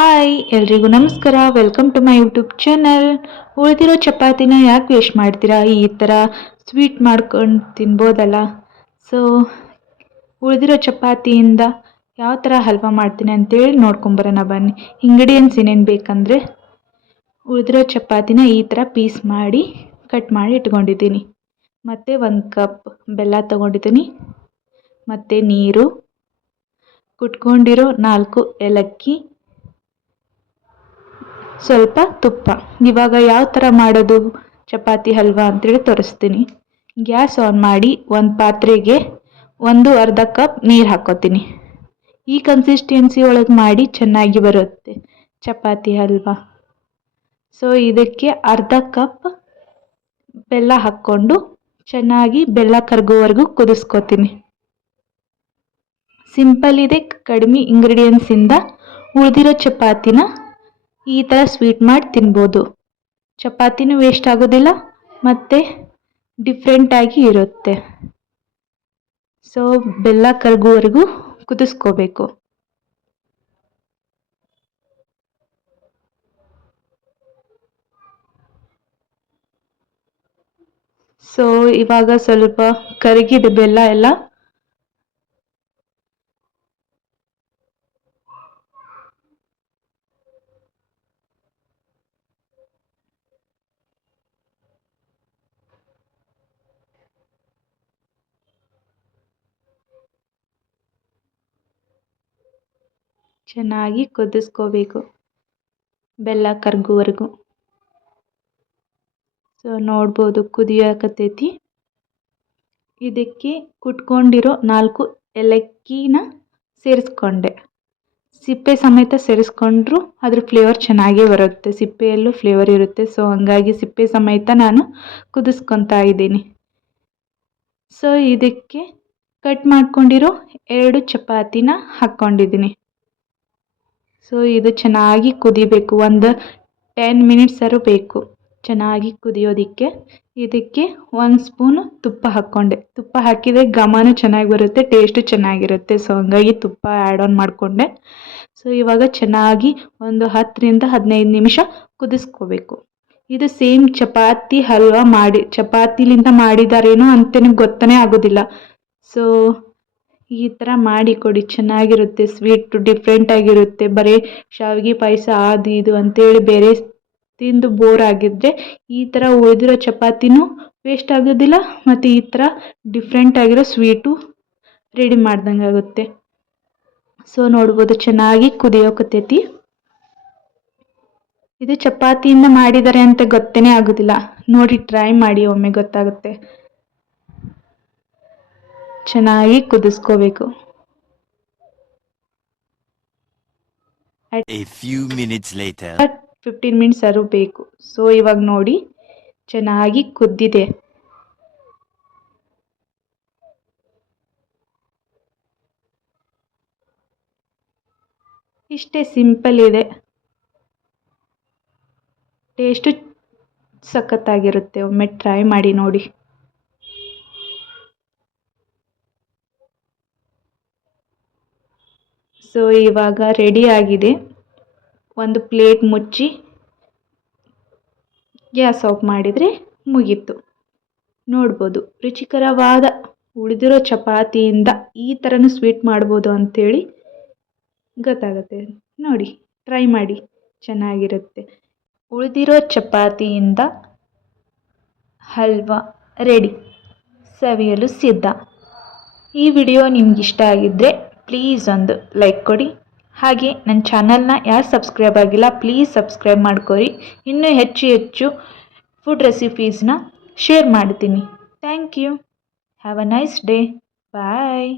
Hi ಎಲ್ರಿಗೂ ನಮಸ್ಕಾರ. Welcome to my YouTube channel ಉಳಿದಿರೋ ಚಪಾತಿನ ಯಾಕೆ ವೇಸ್ಟ್ ಮಾಡ್ತೀರಾ? ಈ ಥರ ಸ್ವೀಟ್ ಮಾಡ್ಕೊಂಡು ತಿನ್ಬೋದಲ್ಲ. ಸೊ ಉಳಿದಿರೋ ಚಪಾತಿಯಿಂದ ಯಾವ ಥರ ಹಲ್ವಾ ಮಾಡ್ತೀನಿ ಅಂತೇಳಿ ನೋಡ್ಕೊಂಬರೋಣ ಬನ್ನಿ. ಇಂಗ್ರೀಡಿಯೆಂಟ್ಸ್ ಏನೇನು ಬೇಕಂದರೆ, ಉಳಿದಿರೋ ಚಪಾತಿನ ಈ ಥರ ಪೀಸ್ ಮಾಡಿ ಕಟ್ ಮಾಡಿ ಇಟ್ಕೊಂಡಿದ್ದೀನಿ. ಮತ್ತು ಒಂದು ಕಪ್ ಬೆಲ್ಲ ತೊಗೊಂಡಿದ್ದೀನಿ. ಮತ್ತು ನೀರು, ಕುಟ್ಕೊಂಡಿರೋ ನಾಲ್ಕು ಏಲಕ್ಕಿ ಸ್ವಲ್ಪ ತುಪ್ಪ. ಇವಾಗ ಯಾವ ಥರ ಮಾಡೋದು? ಚಪಾತಿ ಹಲ್ವಾ ಅಂತೇಳಿ ತೋರಿಸ್ತೀನಿ. ಗ್ಯಾಸ್ ಆನ್ ಮಾಡಿ ಒಂದು ಪಾತ್ರೆಗೆ ಒಂದು ಅರ್ಧ ಕಪ್ ನೀರು ಹಾಕೋತೀನಿ. ಈ ಕನ್ಸಿಸ್ಟೆನ್ಸಿ ಒಳಗೆ ಮಾಡಿ ಚೆನ್ನಾಗಿ ಬರುತ್ತೆ ಚಪಾತಿ ಹಲ್ವಾ. ಸೊ ಇದಕ್ಕೆ ಅರ್ಧ ಕಪ್ ಬೆಲ್ಲ ಹಾಕ್ಕೊಂಡು ಚೆನ್ನಾಗಿ ಬೆಲ್ಲ ಕರಗುವವರೆಗೂ ಕುದಿಸ್ಕೋತೀನಿ. ಸಿಂಪಲ್ ಇದೆ, ಕಡಿಮೆ ಇಂಗ್ರೀಡಿಯೆಂಟ್ಸಿಂದ ಉಳಿದಿರೋ ಚಪಾತಿನ ಈ ಥರ ಸ್ವೀಟ್ ಮಾಡಿ ತಿನ್ಬೋದು. ಚಪಾತಿನೂ ವೇಸ್ಟ್ ಆಗೋದಿಲ್ಲ, ಮತ್ತು ಡಿಫ್ರೆಂಟಾಗಿ ಇರುತ್ತೆ. ಸೊ ಬೆಲ್ಲ ಕರಗುವವರೆಗೂ ಕುದಿಸ್ಕೋಬೇಕು. ಸೊ ಇವಾಗ ಸ್ವಲ್ಪ ಕರಗಿದೆ ಬೆಲ್ಲ ಎಲ್ಲ ಚೆನ್ನಾಗಿ ಕುದಿಸ್ಕೋಬೇಕು. ಬೆಲ್ಲ ಕರಗುವರೆಗೂ ಸೊ ನೋಡ್ಬೋದು ಕುದಿಯಾಕತ್ತೈತಿ ಇದಕ್ಕೆ ಕುಟ್ಕೊಂಡಿರೋ ನಾಲ್ಕು ಏಲಕ್ಕಿನ ಸೇರಿಸ್ಕೊಂಡೆ. ಸಿಪ್ಪೆ ಸಮೇತ ಸೇರಿಸ್ಕೊಂಡ್ರು ಅದ್ರ ಫ್ಲೇವರ್ ಚೆನ್ನಾಗೇ ಬರುತ್ತೆ. ಸಿಪ್ಪೆಯಲ್ಲೂ ಫ್ಲೇವರ್ ಇರುತ್ತೆ. ಸೊ ಹಂಗಾಗಿ ಸಿಪ್ಪೆ ಸಮೇತ ನಾನು ಕುದಿಸ್ಕೊತಾ ಇದ್ದೀನಿ. ಸೊ ಇದಕ್ಕೆ ಕಟ್ ಮಾಡ್ಕೊಂಡಿರೋ ಎರಡು ಚಪಾತಿನ ಹಾಕ್ಕೊಂಡಿದ್ದೀನಿ. ಸೊ ಇದು ಚೆನ್ನಾಗಿ ಕುದಿಬೇಕು. ಒಂದು ಟೆನ್ ಮಿನಿಟ್ಸರು ಬೇಕು. ಚೆನ್ನಾಗಿ ಕುದಿಯೋದಕ್ಕೆ. ಇದಕ್ಕೆ ಒಂದು ಸ್ಪೂನು ತುಪ್ಪ ಹಾಕ್ಕೊಂಡೆ. ತುಪ್ಪ ಹಾಕಿದರೆ ಘಮನೂ ಚೆನ್ನಾಗಿ ಬರುತ್ತೆ ಟೇಸ್ಟು ಚೆನ್ನಾಗಿರುತ್ತೆ. ಸೊ ಹಂಗಾಗಿ ತುಪ್ಪ ಆ್ಯಡ್ ಆನ್ ಮಾಡಿಕೊಂಡೆ. ಸೊ ಇವಾಗ ಚೆನ್ನಾಗಿ ಒಂದು ಹತ್ತರಿಂದ ಹದಿನೈದು ನಿಮಿಷ ಕುದಿಸ್ಕೋಬೇಕು. ಇದು ಸೇಮ್ ಚಪಾತಿ ಹಲ್ವಾ ಮಾಡಿ, ಚಪಾತಿಲಿಂದ ಮಾಡಿದಾರೇನೋ ಅಂತಲೇ ಗೊತ್ತನೇ ಆಗೋದಿಲ್ಲ. ಸೊ ಈ ಥರ ಮಾಡಿ ಕೊಡಿ. ಚೆನ್ನಾಗಿರುತ್ತೆ ಸ್ವೀಟು ಡಿಫ್ರೆಂಟಾಗಿರುತ್ತೆ ಬರೀ ಶಾವಿಗೆ ಪಾಯಸ, ಅದು ಇದು ಅಂತೇಳಿ ಬೇರೆ ತಿಂದು ಬೋರ್ ಆಗಿದ್ದರೆ ಈ ಥರ ಉಳಿದಿರೋ ಚಪಾತಿನೂ ವೇಸ್ಟ್ ಆಗೋದಿಲ್ಲ ಮತ್ತು ಈ ಥರ ಡಿಫ್ರೆಂಟಾಗಿರೋ ಸ್ವೀಟು ರೆಡಿ ಮಾಡ್ದಂಗೆ ಆಗುತ್ತೆ. ಸೊ ನೋಡ್ಬೋದು ಚೆನ್ನಾಗಿ ಕುದಿಯೋಕತ್ತೈತಿ. ಇದು ಚಪಾತಿಯಿಂದ ಮಾಡಿದ್ದಾರೆ ಅಂತ ಗೊತ್ತೇ ಆಗೋದಿಲ್ಲ. ನೋಡಿ ಟ್ರೈ ಮಾಡಿ, ಒಮ್ಮೆ ಗೊತ್ತಾಗುತ್ತೆ. ಚೆನ್ನಾಗಿ ಕುದಿಸ್ಕೋಬೇಕು. ಫಿಫ್ಟೀನ್ ಮಿನಿಟ್ಸ್ ಅರು ಬೇಕು. ಸೊ ಇವಾಗ ನೋಡಿ. ಚೆನ್ನಾಗಿ ಕುದ್ದಿದೆ. ಇಷ್ಟೇ ಸಿಂಪಲ್ ಇದೆ. ಟೇಸ್ಟು ಸಖತ್ತಾಗಿರುತ್ತೆ. ಒಮ್ಮೆ ಟ್ರೈ ಮಾಡಿ ನೋಡಿ. ಸೊ ಇವಾಗ ರೆಡಿ ಆಗಿದೆ. ಒಂದು ಪ್ಲೇಟ್ ಮುಚ್ಚಿ ಗ್ಯಾಸ್ ಆಫ್ ಮಾಡಿದರೆ ಮುಗೀತು. ನೋಡ್ಬೋದು, ರುಚಿಕರವಾದ, ಉಳಿದಿರೋ ಚಪಾತಿಯಿಂದ ಈ ಥರನೂ ಸ್ವೀಟ್ ಮಾಡ್ಬೋದು ಅಂಥೇಳಿ ಗೊತ್ತಾಗುತ್ತೆ. ನೋಡಿ ಟ್ರೈ ಮಾಡಿ, ಚೆನ್ನಾಗಿರುತ್ತೆ. ಉಳಿದಿರೋ ಚಪಾತಿಯಿಂದ ಹಲ್ವಾ ರೆಡಿ ಸವಿಯಲು ಸಿದ್ಧ. ಈ ವಿಡಿಯೋ ನಿಮಗಿಷ್ಟ ಆಗಿದ್ದರೆ ಪ್ಲೀಸ್ ಒಂದು ಲೈಕ್ ಕೊಡಿ. ಹಾಗೆ ನನ್ನ ಚಾನಲ್ನ ಯಾರು ಸಬ್ಸ್ಕ್ರೈಬ್ ಆಗಿಲ್ಲ ಪ್ಲೀಸ್ ಸಬ್ಸ್ಕ್ರೈಬ್ ಮಾಡ್ಕೊರಿ. ಇನ್ನೂ ಹೆಚ್ಚು ಹೆಚ್ಚು ಫುಡ್ ರೆಸಿಪೀಸ್ನ ಶೇರ್ ಮಾಡ್ತೀನಿ. Thank you have a nice day bye